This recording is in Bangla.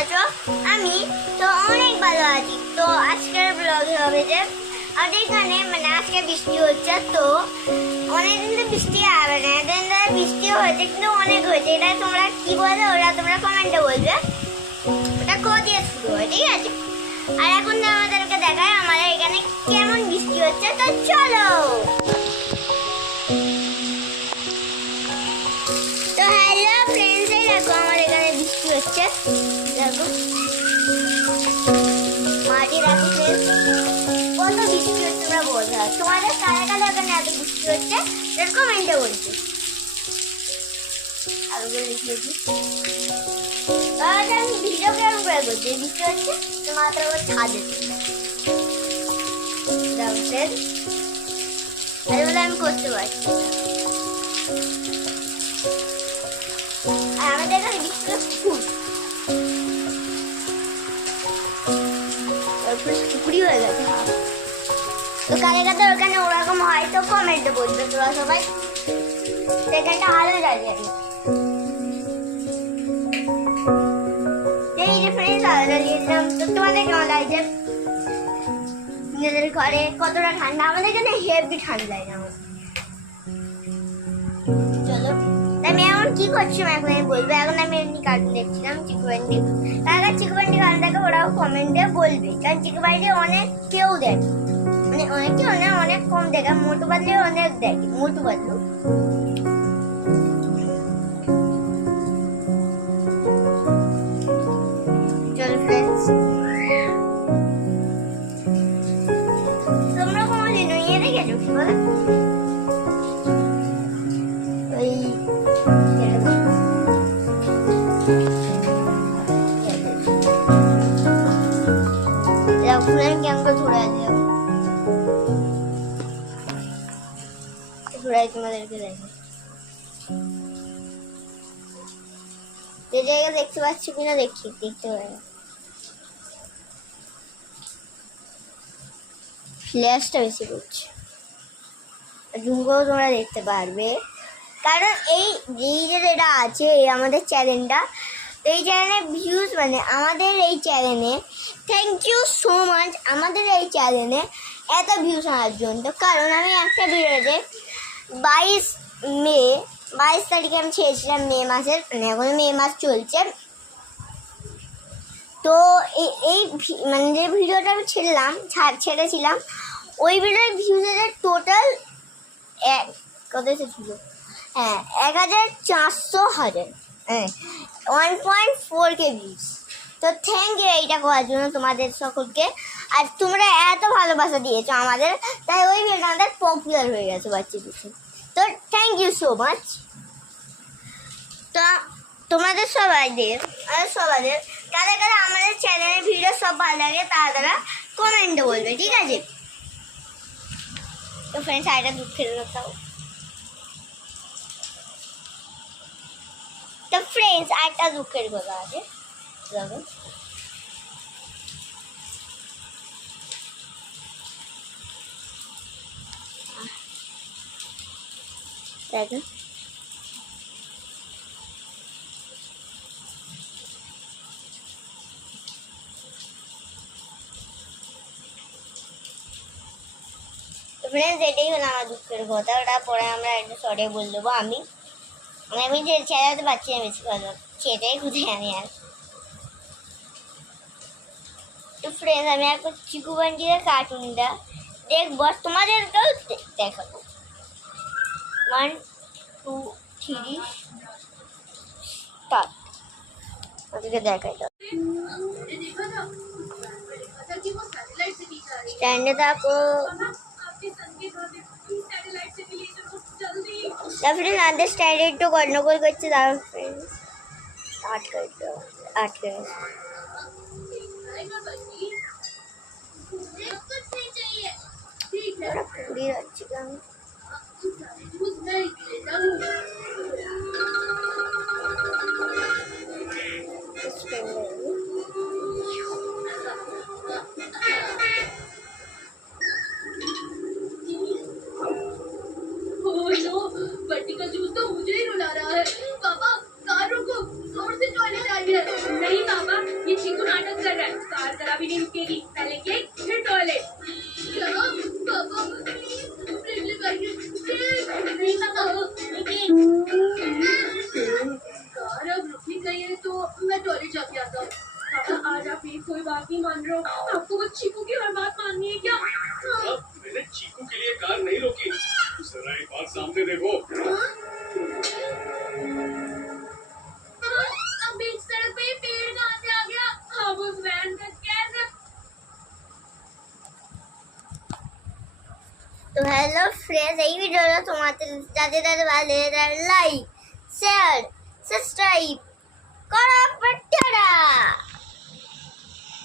আছো? আমি তো অনেক ভালো আছি। তো আজকের ব্লগে হবে যে আমাদের এখানে মানে আজকে বৃষ্টি হচ্ছে, তো অনেকদিন তো বৃষ্টি হবে না, এদিন ধরে বৃষ্টি হয়েছে কিন্তু অনেক হয়েছে। এটা তোমরা কি বলবে ওরা তোমরা কমেন্টে বলবে। ওটা ক দিয়ে শুরু হয়, ঠিক আছে? আর এখন আমাদেরকে দেখায় আমাদের এখানে কেমন বৃষ্টি হচ্ছে, তো চলো। তো হ্যালো ফ্রেন্ডস, এই দেখো আমার এখানে বৃষ্টি হচ্ছে, দেখো মাটি দেখো ফ্রেন্ডস কত বৃষ্টি হচ্ছে। তোমরা বলতে হয় তোমাদের কারা কারা এখানে এত বৃষ্টি হচ্ছে সেটা কমেন্টে বলছি। আর লিখেছি আমি ভিডিও কেমন করে করছি, বৃষ্টি হচ্ছে তো মাত্র ছাদে দেখো ফ্রেন্ডস, তাই বলে আমি করতে পারছি। আর আমাদের এখানে বৃষ্টি ফুল পুকুরি হয়ে গেছে। তো কারে কাদের ওখানে ওরকম হয় তো কমেন্টে বলবে তোরা সবাই। সেখানটা আলো জ্বালিয়ে এই যে ফ্রেন্ডস আলো জ্বালিয়ে দিলাম। তো তোমাদের কেমন লাগছে? নিজেদের ঘরে কতটা ঠান্ডা? আমাদের এখানে হেভি ঠান্ডা লাগে আমার। চলো আমি এখন কি করছি এখন আমি বলবো। এখন আমি এমনি কার্টুন দেখছিলাম চিকুবান্ডি। কারা চিকুবান্ডি কার্টুন দেখে ওরাও কমেন্টে বলবে, কারণ চিকুবান্ডি অনেক কেউ দেখে, মানে অনেকে অনেক কম দেখে। মোটু পাতলু অনেক দেখে, মোটু পাতলু। চলো ফ্রেন্ডস, তোমরা কোনোদিন ইয়ে দেখেছো কি বলে ওই তোমাদেরকে দেখে যে জায়গা দেখতে পাচ্ছি কিনা দেখতে পাই না, ফ্ল্যাশটা বেশি করছে। জুমকেও তোমরা দেখতে পারবে, কারণ এই যেটা আছে এই আমাদের চ্যানেলটা, এই চ্যানেলে ভিউজ মানে আমাদের এই চ্যানেলে থ্যাংক ইউ সো মাচ আমাদের এই চ্যানেলে এত ভিউজ আনার জন্য। কারণ আমি একটা ভিডিওতে 22 তারিখে আমি ছেড়েছিলাম, মে মাসের, মানে এখন মে মাস চলছে। তো এই মানে যে ভিডিওটা আমি ছেড়েছিলাম ওই ভিডিওর ভিউজের টোটাল কত এসেছিল? 1400 1.4K ভিউজ। তো থ্যাংক ইউ এইটা করার জন্য তোমাদের সকলকে। আর তোমরা এত ভালোবাসা দিয়েছো আমাদের, তাই ওই ভিডিওটা আমাদের পপুলার হয়ে গেছে বাচ্চা কিছু। তো থ্যাংক ইউ সো মাচ। তো তোমাদের সবাইদের কারা কারা আমাদের চ্যানেলের ভিডিও সব ভালো লাগে তারা কমেন্টে বলবে, ঠিক আছে? তো ফ্রেন্ডস আরেকটা দুঃখের কথা, তো ফ্রেন্ডস আরেকটা দুঃখের কথা আছে, দেখো দেখো ফ্রেন্ডস এটাই হলো আমার দুঃখের কথা। ওটা পরে আমরা একটা শর্টে বলে দেবো। আমি যে চেহারাতে পাচ্ছি না বেশি ভালো, সেটাই কোথায় আমি আর। তো ফ্রেন্ডস আমি এখন চিকুবান্ডির কার্টুনটা দেখবো, তোমাদেরকেও দেখাবো। 1 2 3 স্টার্ট। ওদেরকে দেখাই দাও, স্ট্যান্ডে থাকো। তারপরে নাদের স্টাইলে একটু গন্ডগোল করছে, তারপর ফ্রেন্ডস আটকে পুরি যাচ্ছি আমি। बट्टी का जूस तो मुझे ही रुला रहा है। पापा कार रोको, जोर से टॉयलेट आ गया। नहीं पापा, ये नाटक कर रहा है। कार जरा भी नहीं रुकेगी। पहले केक फिर टॉयलेट। क्या पापा प्लीज करके नहीं पापा कार अब रुकनी चाहिए तो मैं टॉयलेट जाके आता हूँ। पापा आज आप मेरी कोई बात नहीं मान रहे हो। आपको बस चीकू की हर बात माननी है क्या? मैंने चीकू के लिए कार नहीं रोकी। जरा एक बात सामने देखो। अब बीच सड़क पे ये पेड़ कहाँ से आ गया? अब उस वैन का कैसे? তো হ্যালো ফ্রেন্ডস, এই ভিডিওটা তোমাদের যাদের ভালো লাগে লাইক শেয়ার সাবস্ক্রাইব